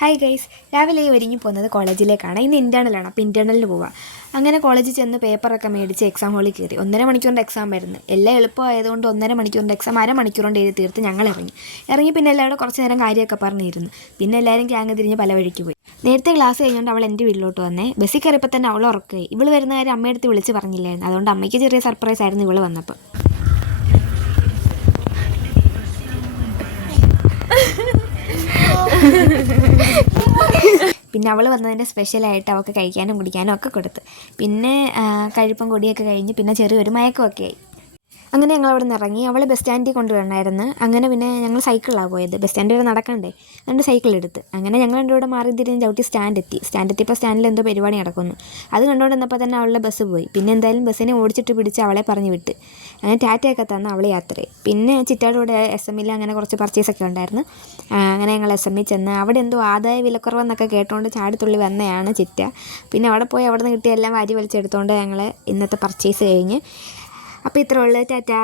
Hi guys, രാവിലെ ഒരുങ്ങി പോകുന്നത് കോളേജിലേക്കാണ്. ഇന്ന് ഇൻറ്റേർണലാണ്, അപ്പോൾ ഇൻറ്റേർണലിന് പോവാം. അങ്ങനെ കോളേജിൽ ചെന്ന് പേപ്പറൊക്കെ മേടിച്ച് എക്സാം ഹോളിൽ കയറി. 1.5 മണിക്കൂറിൻ്റെ എക്സാം ആയിരുന്നു. എല്ലാം എളുപ്പമായതുകൊണ്ട് 1.5 മണിക്കൂറിൻ്റെ എക്സാം അരമണിക്കൂർ കൊണ്ട് എഴുതി തീർത്ത് ഞങ്ങൾ ഇറങ്ങി പിന്നെ എല്ലാവരും കുറച്ച് നേരം കാര്യമൊക്കെ പറഞ്ഞിരുന്നു. പിന്നെ എല്ലാവരും ഗ്യാങ് തിരിഞ്ഞ് പല വഴിക്ക് പോയി. നേരത്തെ ക്ലാസ് കഴിഞ്ഞുകൊണ്ട് അവൾ എൻ്റെ വീട്ടിലോട്ട് വന്നേ. ബസ്സിൽ കയറിയപ്പോൾ തന്നെ അവൾ ഉറക്കുകയായി. ഇവൾ വരുന്ന കാര്യം അമ്മയെടുത്ത് വിളിച്ച് പറഞ്ഞില്ലായിരുന്നു. അതുകൊണ്ട് അമ്മയ്ക്ക് ചെറിയ സർപ്രൈസ് ആയിരുന്നു ഇവൾ വന്നപ്പോൾ. പിന്നെ അവൾ വന്നതിൻ്റെ സ്പെഷ്യലായിട്ട് അവൾക്ക് കഴിക്കാനും കുടിക്കാനും ഒക്കെ കൊടുത്ത്. പിന്നെ കഴിപ്പം കൊടിയൊക്കെ കഴിഞ്ഞ് പിന്നെ ചെറിയൊരു മയക്കമൊക്കെ ആയി. അങ്ങനെ ഞങ്ങൾ അവിടെ നിന്ന് ഇറങ്ങി. അവൾ ബസ് സ്റ്റാൻഡിൽ കൊണ്ടുവരണമായിരുന്നു. അങ്ങനെ പിന്നെ ഞങ്ങൾ സൈക്കിളിലാണ് പോയത്. ബസ് സ്റ്റാൻഡ് വരെ നടക്കണ്ടേ, അതുകൊണ്ട് സൈക്കിളെടുത്ത്. അങ്ങനെ ഞങ്ങൾ എൻ്റെ കൂടെ മാറി തിരിഞ്ഞ് ചവിട്ടി സ്റ്റാൻഡെത്തിയപ്പോൾ സ്റ്റാൻഡിൽ എന്തോ പരിപാടി നടക്കുന്നു. അത് കണ്ടുകൊണ്ടിരുന്നപ്പോൾ തന്നെ അവളുടെ ബസ് പോയി. പിന്നെ എന്തായാലും ബസ്സിനെ ഓടിച്ചിട്ട് പിടിച്ച് അവളെ പറഞ്ഞു വിട്ട്. അങ്ങനെ ടാറ്റയൊക്കെ തന്ന് അവൾ യാത്രയായി. പിന്നെ ചിറ്റയുടെ കൂടെ SMൽ അങ്ങനെ കുറച്ച് പർച്ചേസൊക്കെ ഉണ്ടായിരുന്നു. അങ്ങനെ ഞങ്ങൾ SMൽ ചെന്ന് അവിടെ എന്തോ ആദായ വിലക്കുറവെന്നൊക്കെ കേട്ടുകൊണ്ട് ചാടിത്തുള്ളി വന്നതാണ് ചിറ്റ. പിന്നെ അവിടെ പോയി അവിടെ നിന്ന് കിട്ടിയ എല്ലാം വാരി വലിച്ചെടുത്തുകൊണ്ട് ഞങ്ങൾ ഇന്നത്തെ പർച്ചേസ് കഴിഞ്ഞ്. അപ്പോൾ ഇത്രേ ഉള്ളൂ. ടാറ്റാ.